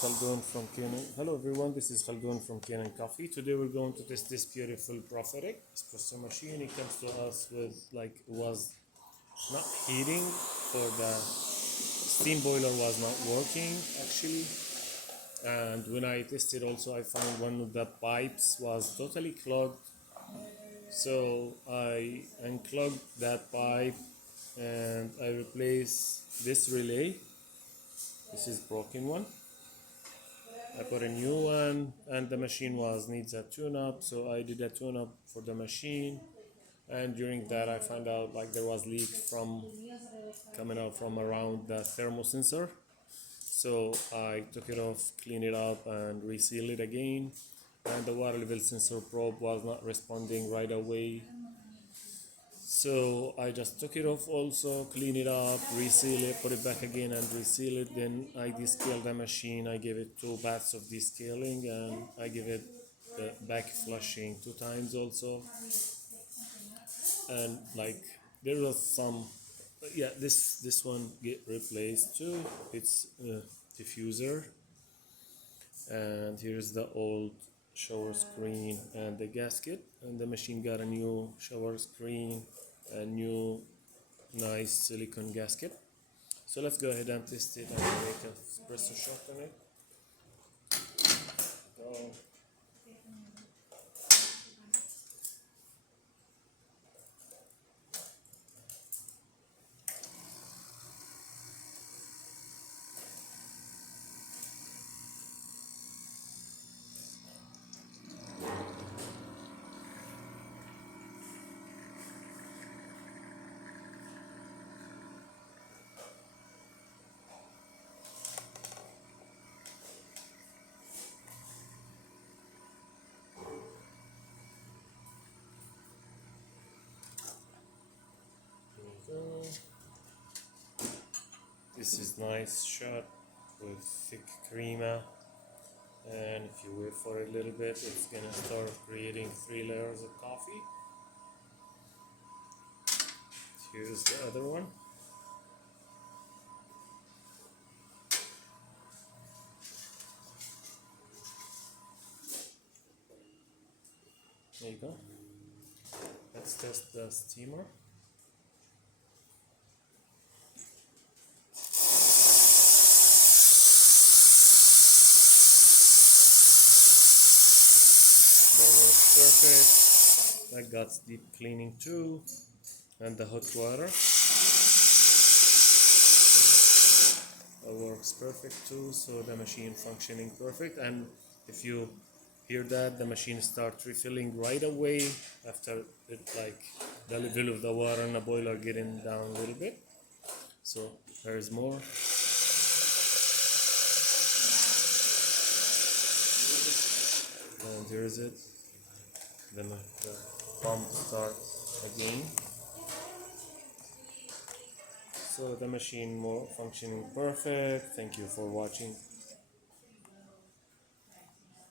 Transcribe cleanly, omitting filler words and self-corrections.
Khaldun from Kanen. Hello everyone, this is Khaldun from Kanen Coffee. Today we're going to test this beautiful Profitec espresso machine. It comes to us with like it was not heating, for the steam boiler was not working actually. And when I tested also, I found one of the pipes was totally clogged. So I unclogged that pipe and I replaced this relay. This is broken one. I put a new one, and the machine needs a tune-up, so I did a tune-up for the machine. And during that, I found out like there was leak from coming out from around the thermal sensor. So I took it off, cleaned it up, and resealed it again. And the water level sensor probe was not responding right away. So I just took it off also, clean it up, reseal it, put it back again and reseal it. Then I descaled the machine. I gave it 2 baths of descaling, and I give it the back flushing 2 times also. And like there was some, yeah, this one get replaced too. It's a diffuser, and here's the old shower screen and the gasket, and the machine got a new shower screen, a new nice silicone gasket. So let's go ahead and test it and make an espresso shot on it. Go. This is nice shot with thick crema, and if you wait for it a little bit, it's gonna start creating 3 layers of coffee. Here's the other one. There you go. Let's test the steamer. That works perfect. That got deep cleaning too, and the hot water. That works perfect too. So the machine functioning perfect, and if you hear that, the machine starts refilling right away after it, like the level of the water in the boiler getting down a little bit. So there's more. And here's it. Then the pump starts again. So the machine more functioning perfect. Thank you for watching.